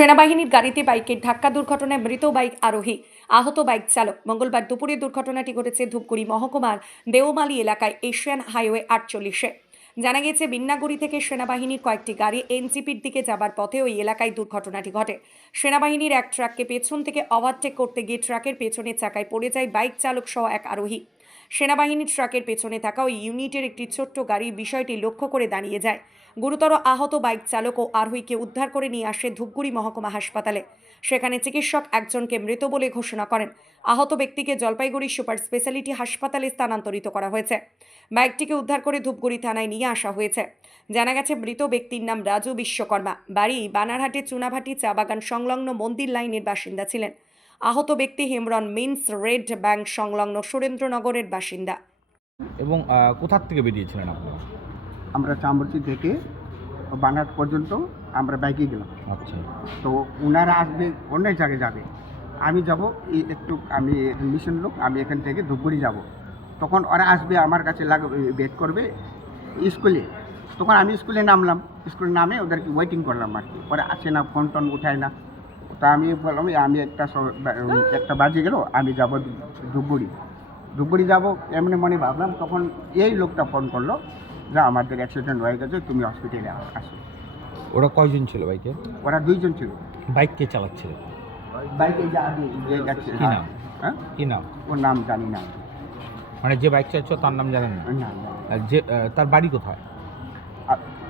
সেনাবাহিনীর গাড়িতে বাইকের ধাক্কা, দুর্ঘটনায় মৃত বাইক আরোহী, আহত বাইক চালক। মঙ্গলবার দুপুরে দুর্ঘটনাটি ঘটেছে ধূপগুড়ি মহকুমার দেওমালি এলাকায় এশিয়ান হাইওয়ে আটচল্লিশে। জানা গেছে বিন্নাগুড়ি থেকে সেনাবাহিনীর কয়েকটি গাড়ি এনজিপির দিকে যাবার পথে ওই এলাকায় দুর্ঘটনাটি ঘটে। সেনাবাহিনীর এক ট্রাককে পেছন থেকে ওভারটেক করতে গিয়ে ট্রাকের পেছনের চাকায় পড়ে যায় বাইক চালক সহ এক আরোহী। সেনাবাহিনীর ট্রাকের পেছনে থাকা ওই ইউনিটের একটি ছোট্ট গাড়ির বিষয়টি লক্ষ্য করে দাঁড়িয়ে যায়। গুরুতর আহত বাইক চালক ও আরোহীকে উদ্ধার করে নিয়ে আসে ধূপগুড়ি মহকুমা হাসপাতালে। সেখানে চিকিৎসক একজনকে মৃত বলে ঘোষণা করেন। আহত ব্যক্তিকে জলপাইগুড়ি সুপার স্পেশালিটি হাসপাতালে স্থানান্তরিত করা হয়েছে। বাইকটিকে উদ্ধার করে ধূপগুড়ি থানায় নিয়ে আসা হয়েছে। জানা গেছে, মৃত ব্যক্তির নাম রাজু বিশ্বকর্মা। বাড়ি বানারহাটে চুনাভাটি চা বাগান সংলগ্ন মন্দির লাইনের বাসিন্দা ছিলেন। আহত ব্যক্তি হেমরন মিন্স রেড ব্যাংক সংলগ্ন সুরেন্দ্রনগরের বাসিন্দা। এবং কোথার থেকে বেরিয়েছিলেন আপনারা? আমরা চামড়চি থেকে বানাট পর্যন্ত আমরা বাইকে গেলাম। আচ্ছা। তো ওনারা আসবে অন্য জায়গায় যাবে। আমি যাব একটু আমি মিশন লোক আমি এখান থেকে ধূপগুড়ি যাব। তখন ওরা আসবে আমার কাছে লাগ ওয়েট করবে। স্কুলে তখন আমি স্কুলে নামলাম। স্কুলে নামে ওদেরকে ওয়েটিং করলাম আর কি। ওরা আসে না ফোন টোন উঠায় না। তা আমি বললাম আমি একটা একটা বাজে গেল আমি যাব ধূপগুড়ি ধূপগুড়ি যাব এমনি মনে ভাবলাম তখন এই লোকটা ফোন করল যে আমাদের অ্যাক্সিডেন্ট হয়ে গেছে তুমি হসপিটালে আসো ওরা কয়জন ছিল বাইকে? ওরা দুইজন ছিল। বাইক কে চালাচ্ছিল? বাইকে যাচ্ছে। কি নাম? হ্যাঁ? কি নাম? ওর নাম জানি না। মানে যে বাইক চালাচ্ছিল তার নাম জানেন না? যে তার বাড়ি কোথায়?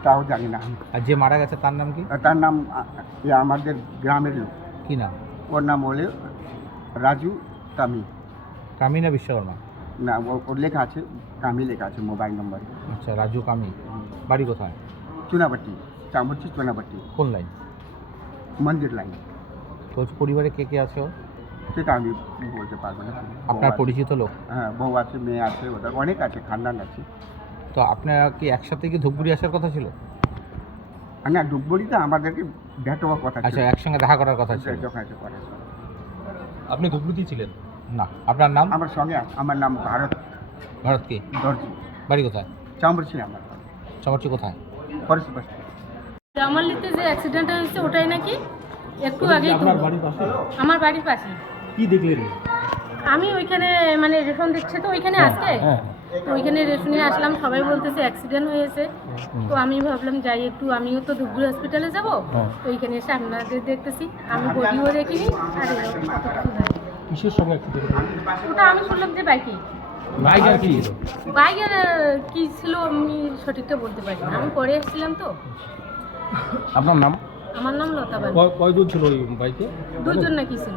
তাও জানি না। আর যে মারা গেছে তার নাম কি? তার নাম ইয়ে আমাদের গ্রামের লোক। কি নাম? ওর নাম হলে রাজু কামি কামিনা বিশ্বকর্মা? না ওর লেখা আছে কামি লেখা আছে মোবাইল নম্বর আচ্ছা রাজু কামি বাড়ি কোথায়? চুনাপাটি চামড়চি চুনাপাটি কোন লাইন? মন্দির লাইন। তো পরিবারে কে কে আছে ওর? সেটা আমি বলতে পারব না। আপনার পরিচিত লোক? হ্যাঁ বউ আছে মেয়ে আছে ওদের অনেক আছে খানদান আছে। তো আপনারা কি একসাথে কি ধূপগুড়ি আসার কথা ছিল? না ডুববড়িতে আমাদেরকে ভেট হওয়ার কথা। আচ্ছা একসঙ্গে দেখা করার কথা ছিল। যখন আছে করে। আপনি ধূপগুড়ি ছিলেন? না। আপনার নাম? আমার সঙ্গে আমার নাম ভারত। ভারত কি? দর্জি। বাড়ি কোথায়? চামড়চি আমার। চামড়চি কোথায়? ফরেস্ট বাস জামালিতে যে অ্যাক্সিডেন্ট হয়েছে ওটাই নাকি? একটু আগেই তো। আমার বাড়ির পাশে। কি দেখলেন? আমি ওইখানে মানে রেশন দিচ্ছে তো ওইখানে আজকে? হ্যাঁ। তো ওইখানে রেশনে আসলাম সবাই বলতেছে অ্যাক্সিডেন্ট হয়েছে। তো আমি ভাবলাম যাই একটু আমিও তো ধুবড়ি হসপিটালে যাব। তো ওইখানে এসে আপনাদের দেখতেছি আমি বডিও দেখিনি আর। কিসের সঙ্গে ওটা আমি শুনলাম যে বাইকে বাইক আর কি? বাইকের কি ছিল আমি সঠিকটা বলতে পারি না। আমি পরে এসেছিলাম তো। আপনার নাম? আমার নাম লতা কয়জন ছিল ওই বাইকে দুইজন নাকি ছিল।